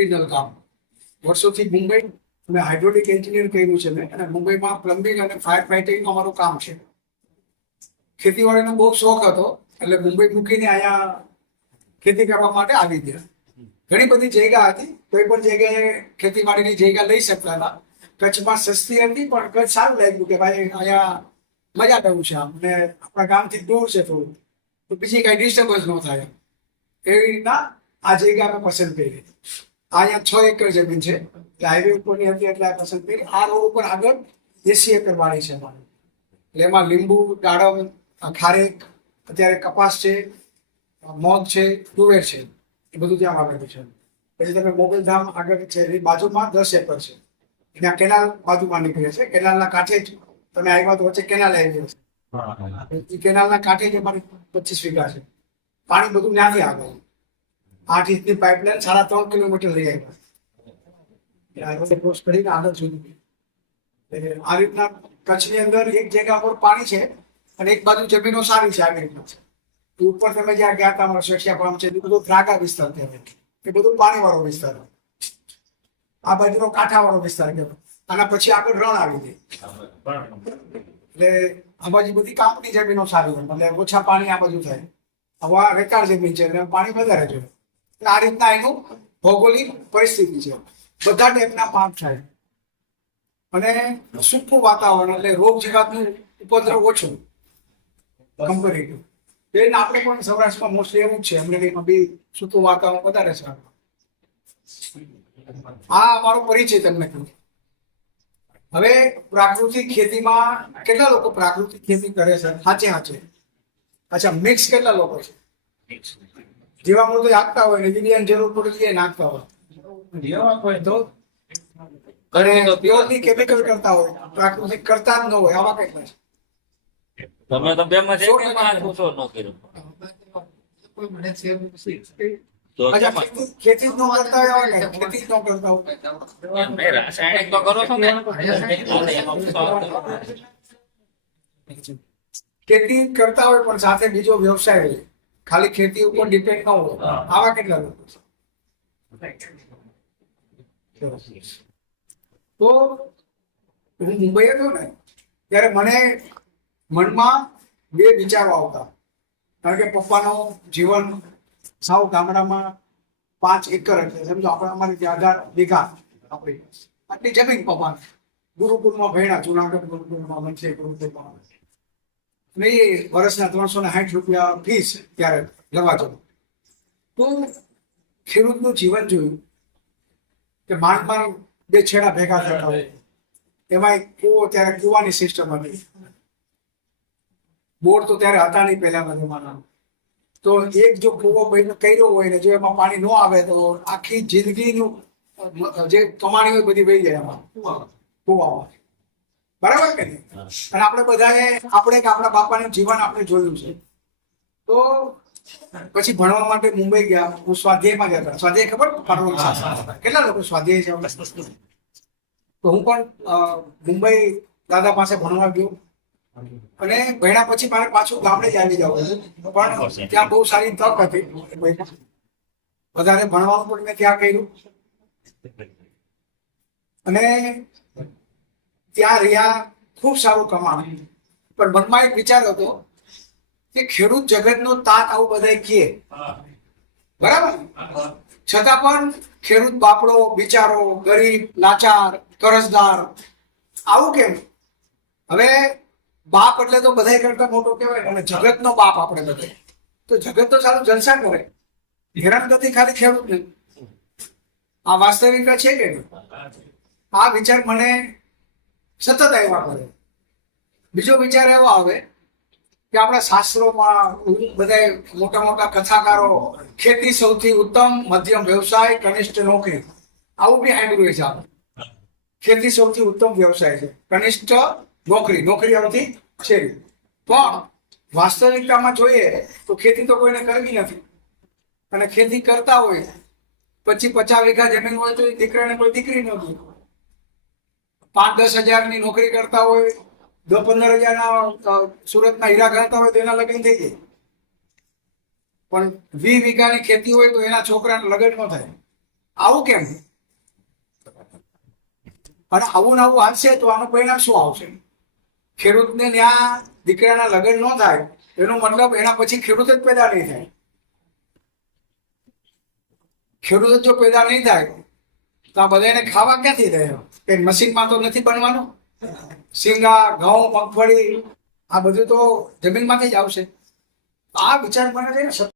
Original કામ વર્ષોથી મુંબઈ મેં હાઇડ્રોલિક એન્જિનિયર કર્યું છે મેં, અને મુંબઈમાં પ્લમ્બિંગ અને ફાયર ફાઇટિંગનું અમારું કામ છે. ખેતીવાડીનો બહુ શોખ હતો એટલે મુંબઈ મૂકીને અહીંયા ખેતી કરવા માટે આવી ગયા. ઘણી બધી જગ્યા હતી, કોઈ પણ જગ્યાએ ખેતીવાડીની જગ્યા લઈ શકતા હતા. કચ્છમાં સસ્તી હતી પણ કચ્છ સારું લાગ્યું કે ભાઈ અહીંયા મજા કરવું છે આમ, ને આપણા ગામથી દૂર છે થોડું, તો બીજી કઈ ડિસ્ટર્બન્સ ન થાય એવી રીતના આ જગ્યા મેં પસંદ કરી. અહીંયા 6 એકર જમીન છે, હાઈવે ઉપરની હતી એટલે આ પસંદ કરી. આ રોડ ઉપર આગળ 80 એકર વાડી છે અમારી, એટલે એમાં લીંબુ, દાડમ, ખારેક, અત્યારે કપાસ છે, મગ છે, તુવેર છે, એ બધું ત્યાં વાવેલું છે. પછી તમે મોગલધામ આગળ છે એ બાજુમાં 10 એકર છે, ત્યાં કેનાલ બાજુમાં નીકળે છે. કેનાલના કાંઠે જ તમે આવ્યા તો વચ્ચે કેનાલ આવી છે, એ કેનાલના કાંઠે જ અમારી 25 વીઘા છે. પાણી બધું ત્યાંથી આવે, 8 ઇંચની પાઇપલાઇન 3.5 કિલોમીટર લઈ આવ્યા ક્રોસ કરીને આગળ સુધી. આ રીતના કચ્છની અંદર એક જગ્યા પર પાણી છે અને એક બાજુ જમીનો સારી છે. આવી રીતના છે. ઉપર તમે જ્યાં ગયા હતા અમારા શેષિયાપામ છે, એ બધું દ્રાગા વિસ્તાર કહેવાય, એ બધું પાણી વાળો વિસ્તાર. આ બાજુનો કાંઠા વાળો વિસ્તાર કહેવાય. આના પછી આગળ રણ આવી ગઈ, એટલે આ બાજુ બધી કાપની જમીનો સારી હોય, એટલે ઓછા પાણી આ બાજુ થાય. હવા રેતાળ જમીન છે એટલે પાણી વધારે જોઈએ. એટલે આ રીતના એનું ભૌગોલિક પરિસ્થિતિ છે. બધા ટાઈપના પાક થાય અને સૂકું વાતાવરણ, એટલે રોગ જીવાતનું ઉપદ્રવ ઓછો કમ્પેરેટિવ. એટલે આપણે પણ સૌરાષ્ટ્રમાં મોસ્ટલી એવું જ છે, અમને કંઈક બી સૂકું વાતાવરણ વધારે છે. આ અમારો પરિચય તમને કહ્યું. હવે પ્રાકૃતિક ખેતીમાં કેટલા લોકો પ્રાકૃતિક ખેતી કરે છે? સાચે અચ્છા, મિક્સ કેટલા લોકો છે? જીવામૃત આપતા હોય ને યુરિયાની જરૂર પડે એ નાખતા હોય તો પ્યોરલી કેમિકલ કરતા હોય, પ્રાકૃતિક કરતા જ ન હોય, આવા કેટલા છે? તમે તો બેમાં છે કે એમાં પૂછો ન કર્યો તો કેમાં? ખેતી જ ન કરતા હોય ને, ખેતી જ ન કરતા હોય. તમે રાસાયણિક તો કરો છો ને? ખેતી કરતા હોય પણ સાથે બીજો વ્યવસાય હોય, ખાલી ખેતી ઉપર ડિપેન્ડ ન હોય, આવા કેટલા લોકો છે? તો હું મુંબઈ હતો ને ત્યારે મને મનમાં 2 વિચારો આવતા, કારણ કે પપ્પાનો જીવન સાવ ગામડામાં 5 એકર એટલે સમજો આપણે અમારી ત્યાં 18 વીઘા આપણી આટલી જમીન. પપ્પા ગુરુકુળમાં ભણ્યા, જુનાગઢ ગુરુકુળમાં, મંત્રી ગુરુકુળમાં, અને એ વર્ષના 360 રૂપિયા ફીસ ત્યારે લેવા જવું. તો ખેડૂતનું જીવન જોયું કે માંડ 2 છેડા ભેગા થતા હોય, એમાં કૂવો, ત્યારે કૂવાની સિસ્ટમ હતી, બોર તો ત્યારે હતા નહીં પહેલાના જમાનામાં. તો એક જો કૂવો કર્યો હોય ને જો એમાં પાણી ન આવે તો આખી જિંદગીનું જે કમાણી હોય બધી વહી જાય એમાં કૂવામાં. બરાબર કે નહીં? અને આપણે બધાએ આપણા બાપાનું જીવન આપણે જોયું છે. તો પછી ભણવા માટે મુંબઈ ગયા. હું સ્વાધ્યાયમાં ગયા હતા. સ્વાધ્યાય ખબર? કેટલા લોકો સ્વાધ્યાય છે? તો હું પણ મુંબઈ દાદા પાસે ભણવા ગયો, અને ભણ્યા પછી મારે પાછું ગામડે જ આવી જવું, પણ ત્યાં બહુ સારી તક હતી. વધારે ભણવાનું પણ મેં ત્યાં કર્યું, અને ત્યાં રહ્યા, ખૂબ સારું કમાણ. પણ મનમાં એક વિચાર હતો કે ખેડૂત જગતનો તાત આવું બધા કહે, બરાબર, છતાં પણ ખેડૂત બાપડો, બિચારો, ગરીબ, લાચાર, કરજદાર, આવું કેમ? હવે બાપ એટલે તો બધા કરતા મોટો કહેવાય, અને જગતનો બાપ આપણે બધા. તો જગત તો સારું જલસા કરે, હેરાનગતિ ખાલી ખેડૂત નહીં. આ વાસ્તવિકતા છે કે નહીં? આ વિચાર મને સતત આવ્યા કરે. બીજો વિચાર એવો આવે કે આપણા શાસ્ત્રોમાં બધા મોટા મોટા કથાકારો ખેતી સૌથી ઉત્તમ, મધ્યમ વ્યવસાય, કનિષ્ઠ નોકરી, આવું બી સાંભળ્યું છે આપણે. ખેતી સૌથી ઉત્તમ વ્યવસાય છે, કનિષ્ઠ નોકરી આવતી છે. પણ વાસ્તવિકતામાં જોઈએ તો ખેતી તો કોઈને કરવી નથી, અને ખેતી કરતા હોય 25-50 વીઘા જમીન હોય તો દીકરાને કોઈ દીકરી નથી. 5-10 હજારની નોકરી કરતા હોય, 10-15 હજારના સુરતના હીરા ગણતા હોય તો એના લગ્ન થઈ જાય. પણ 20 વીઘાની ખેતી હોય તો એના છોકરાના લગ્ન ન થાય. આવું કેમ? અને આવું ને આવું હાલશે તો આનું પરિણામ શું આવશે? ખેડૂતને ત્યાં દીકરાના લગ્ન ન થાય એનો મતલબ એના પછી ખેડૂત જ પેદા નહીં થાય. ખેડૂત જ જો પેદા નહીં થાય તો આ બધાને ખાવા ક્યાંથી થાય? કે મશીનમાં તો નથી બનવાનું. શીંગા, ઘઉં, મગફળી આ બધું તો જમીનમાંથી જ આવશે. આ વિચાર મને છે ને